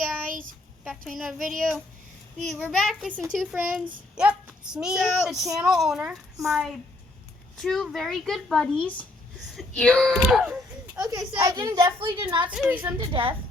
guys? Back to another video. We're back with some two friends. Yep, it's me, the channel owner, my two very good buddies. Yeah. Okay, so I definitely did not squeeze them to death.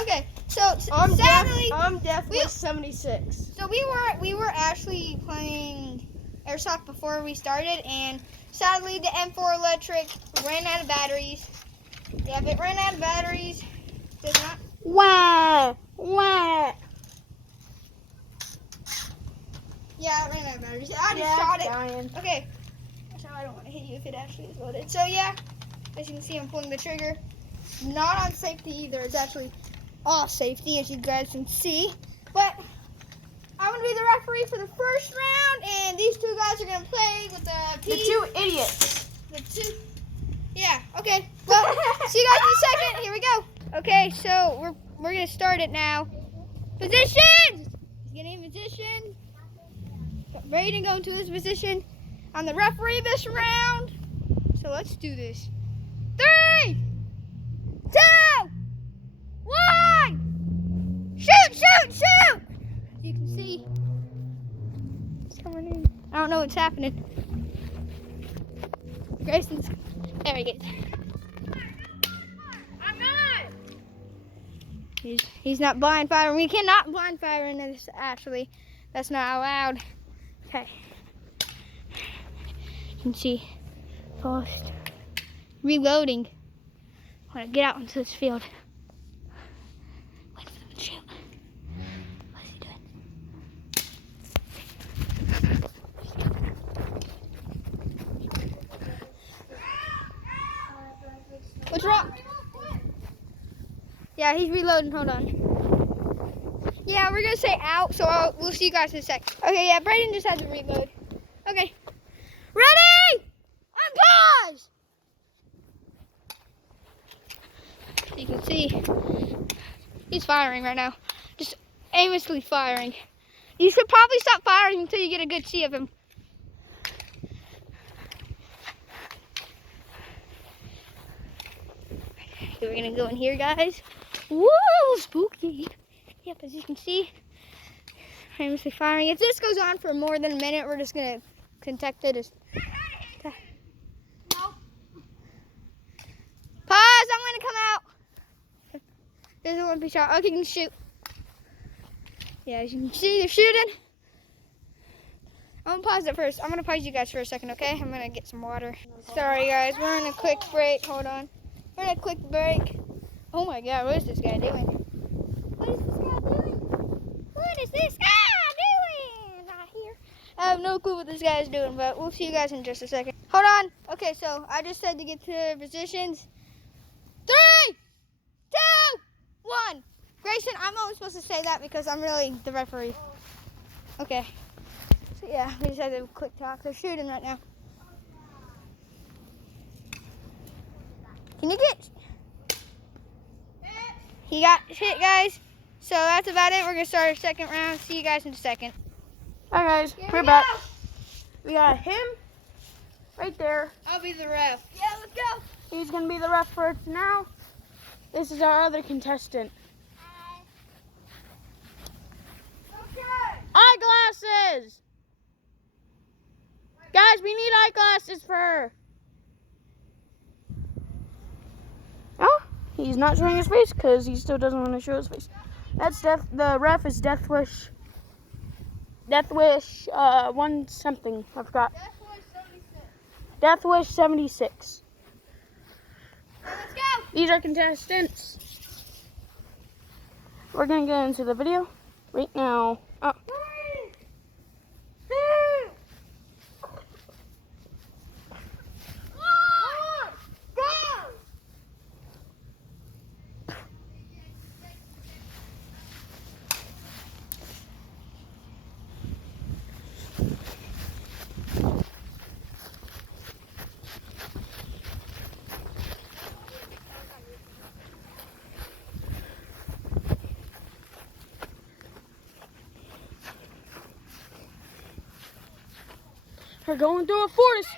Okay, so I'm sadly, definitely 76. So we were actually playing airsoft before we started, and sadly the M4 electric ran out of batteries. Yeah, if it ran out of batteries, does not. Wah! Yeah, it ran out of batteries. I just shot it. Dying. Okay, so I don't want to hit you if it actually is loaded. So yeah, as you can see, I'm pulling the trigger. Not on safety either. It's actually off safety, as you guys can see. But I'm gonna be the referee for the first round, and these two guys are gonna play with the two idiots. Yeah. Okay. Well, see you guys in a second. Here we go. Okay, so we're gonna start it now. Positions. He's getting in position. Ready to go into his position. I'm the referee this round. So let's do this. 3, 2, 1. Shoot! You can see it's coming in. I don't know what's happening. Grayson's there he gets. I'm not. He's not blind firing. We cannot blind fire in this, actually. That's not allowed. Okay. You can see post reloading. I want to get out into this field. Wait for them to shoot. What's he doing? What's wrong? Yeah, he's reloading. Hold on. Yeah, we're gonna say out, so we'll see you guys in a sec. Okay, yeah, Brayden just had to reload. Okay, ready? On pause. You can see he's firing right now, just aimlessly firing. You should probably stop firing until you get a good see of him. Okay, we're gonna go in here, guys. Woo, spooky. Yep, as you can see, aimlessly firing. If this goes on for more than a minute, we're just gonna contact it as. Nope. Pause. I'm gonna come out. There's a one-piece shot. Okay, you can shoot. Yeah, as you can see, they're shooting. I'm gonna pause it first. I'm gonna pause you guys for a second, okay? I'm gonna get some water. Sorry, guys. We're in a quick break. Hold on. We're in a quick break. Oh my God, what is this guy doing? What is this guy doing? Not here. I have no clue what this guy is doing, but we'll see you guys in just a second. Hold on. Okay, so I just said to get to positions. 3, 2, 1. Grayson, I'm only supposed to say that because I'm really the referee. Okay. So yeah, we just had a quick talk. They're shooting right now. Can you get? He got hit, guys. So that's about it. We're gonna start our second round. See you guys in a second. Hi guys, we're back. We got him right there. I'll be the ref. Yeah, let's go. He's gonna be the ref for now. This is our other contestant. Okay. Eyeglasses! Guys, we need eyeglasses for her. Oh, he's not showing his face because he still doesn't want to show his face. That's the ref is Death Wish 1 something. I forgot. Death Wish 76. Let's go. These are contestants. We're gonna get into the video right now. Oh. We're going through a forest.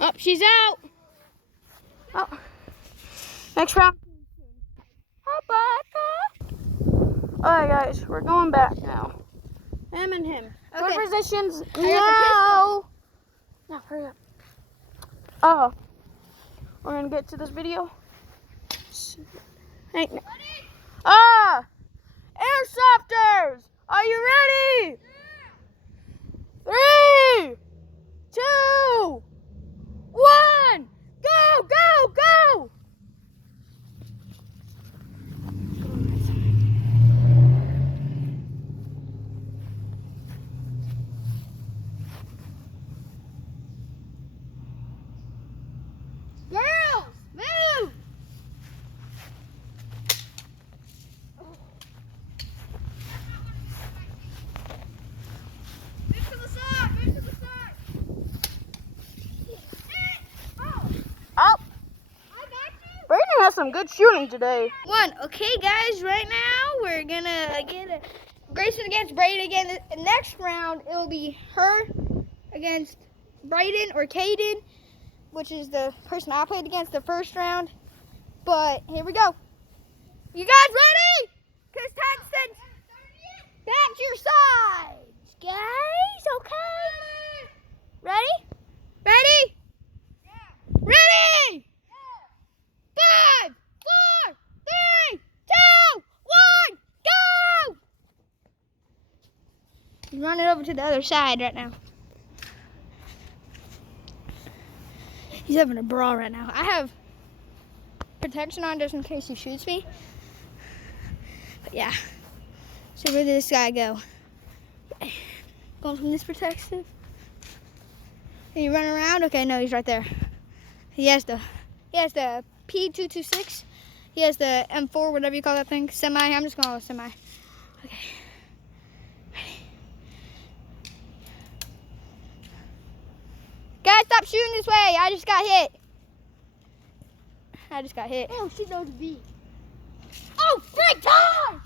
Oh, she's out. Oh. Next round. Alright, guys, we're going back now. Him and him. Okay. What positions? No. No, hurry up. Oh, we're gonna get to this video. Hey. Airsofters, are you ready? Yeah. 3, 2, 1, go, go, go! Girls, move! Move to the side, move to the side. Oh, Oh, I got you. Brayden has some good shooting today. Okay, guys, right now we're gonna get Grayson against Brayden again. The next round, it'll be her against Brayden or Caden, which is the person I played against the first round. But here we go. You guys ready? Contestants, back to your sides. Guys, okay? Ready? Ready? Yeah. Ready? Yeah. 5, 4, 3, 2, 1, go! He's running over to the other side right now. He's having a brawl right now. I have protection on just in case he shoots me. But yeah. So where did this guy go? Going from this perspective. Can you run around? Okay, no, he's right there. He has the P226. He has the M4, whatever you call that thing. Semi. I'm just calling it semi. Okay. Ready. Guys, stop shooting this way. I just got hit. Oh, she knows me. Oh, break time!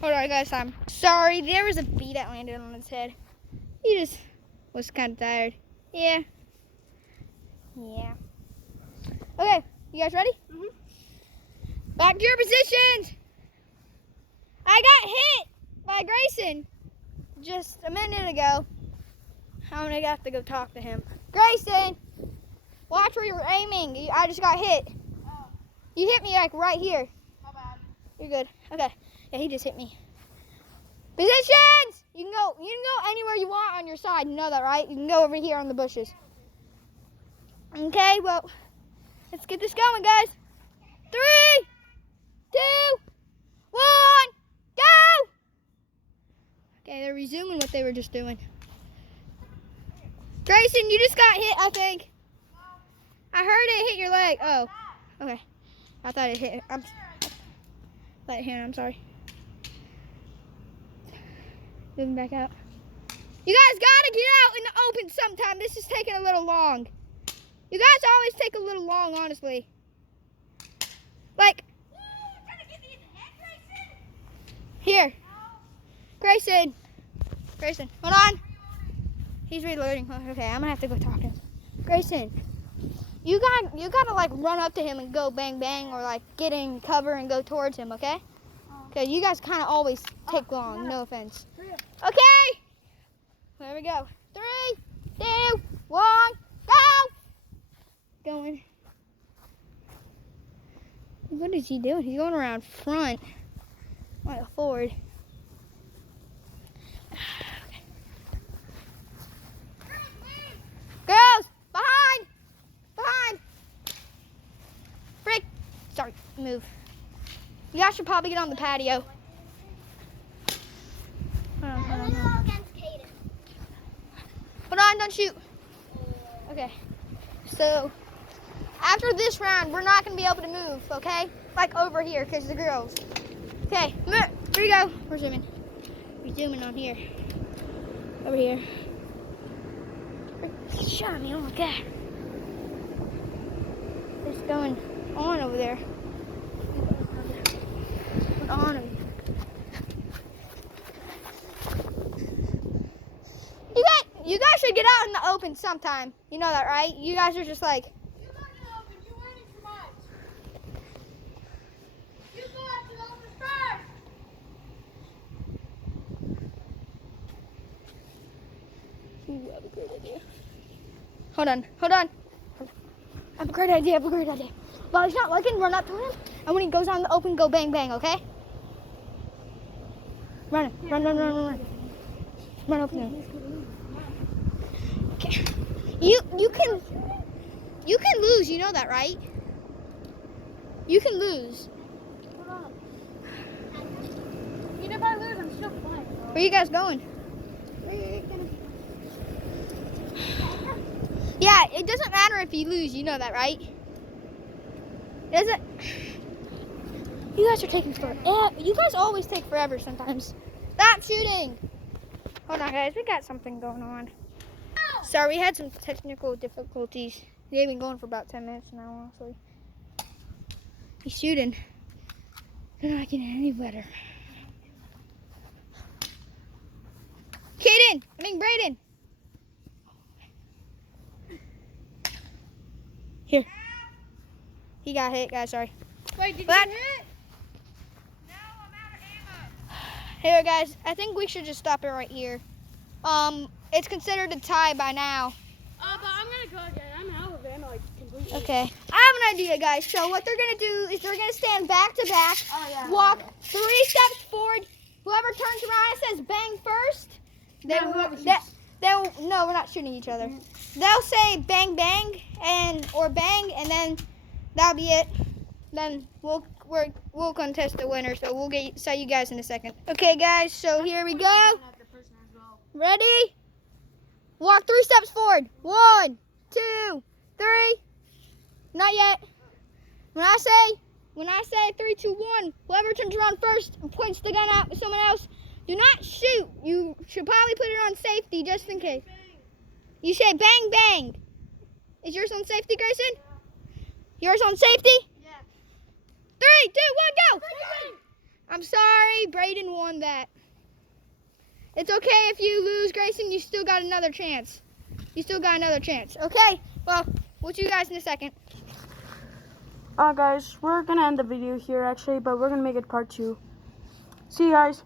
Hold on, guys. I'm sorry. There was a bee that landed on his head. He just was kind of tired. Yeah. Okay, you guys ready? Mhm. Back to your positions. I got hit by Grayson just a minute ago. I'm gonna have to go talk to him. Grayson, watch where you're aiming. I just got hit. Oh. You hit me like right here. My bad. You're good. Okay. Yeah, he just hit me. Positions! You can go anywhere you want on your side. You know that, right? You can go over here on the bushes. Okay, well, let's get this going, guys. 3, 2, 1, go! Okay, they're resuming what they were just doing. Grayson, you just got hit, I think. I heard it hit your leg. Oh, okay. I thought it hit. I'm sorry. Moving back out. You guys gotta get out in the open sometime. This is taking a little long. You guys always take a little long, honestly. Like, here. Grayson, hold on. He's reloading. Okay, I'm gonna have to go talk to him. Grayson, you gotta like run up to him and go bang bang, or like get in cover and go towards him, okay? Okay, you guys kind of always take long. No offense. Okay. There we go. 3, 2, 1, go! Going. What is he doing? He's going around front, like forward. Okay. Girls, behind. Frick. Sorry, move. You guys should probably get on the patio. Hold on, don't shoot. Okay. So, after this round, we're not going to be able to move, okay? Like over here, because the girls. Okay, here we go. We're zooming. We're zooming on here. Over here. Shut me, oh my God. What's going on over there? What's on over there? You guys should get out in the open sometime. You know that, right? You guys are just like. You got it open. You're waiting too much. You got it open first. Ooh, I have a great idea. Hold on. I have a great idea. While he's not looking, run up to him. And when he goes on the open, go bang, bang, okay? Run. Run up to him. Okay. You can lose, you know that, right? You can lose. Hold on. Even if I lose, I'm still fine. Where you guys going? Yeah, it doesn't matter if you lose, you know that, right? Does it? You guys are taking forever. You guys always take forever sometimes. Stop shooting. Hold on, guys. We got something going on. Sorry, we had some technical difficulties. They've been going for about 10 minutes now, honestly. He's shooting. They're not getting any better. Brayden. Here. He got hit, guys. Sorry. Wait, did But- you hit? No, I'm out of ammo. Here, guys. I think we should just stop it right here. It's considered a tie by now. But I'm gonna go again. I'm out of ammo, like, completely. Okay. I have an idea, guys. So what they're gonna do is they're gonna stand back to back, Oh, yeah. walk 3 steps forward. Whoever turns around and says bang first, No, whoever shoots. no, we're not shooting each other. They'll say bang bang or bang, and then that'll be it. Then we'll contest the winner. So we'll see you guys in a second. Okay, guys. So here we go. Ready? Walk 3 steps forward. 1, 2, 3. Not yet. When I say 3, 2, 1, whoever turns around first and points the gun out at someone else, do not shoot. You should probably put it on safety just in case. You say bang bang. Is yours on safety, Grayson? Yours on safety? Yeah. 3, 2, 1, go! I'm sorry, Brayden won that. It's okay if you lose, Grayson. You still got another chance. Okay, well, we'll see you guys in a second. Guys, we're gonna end the video here actually, but we're gonna make it part 2. See you guys.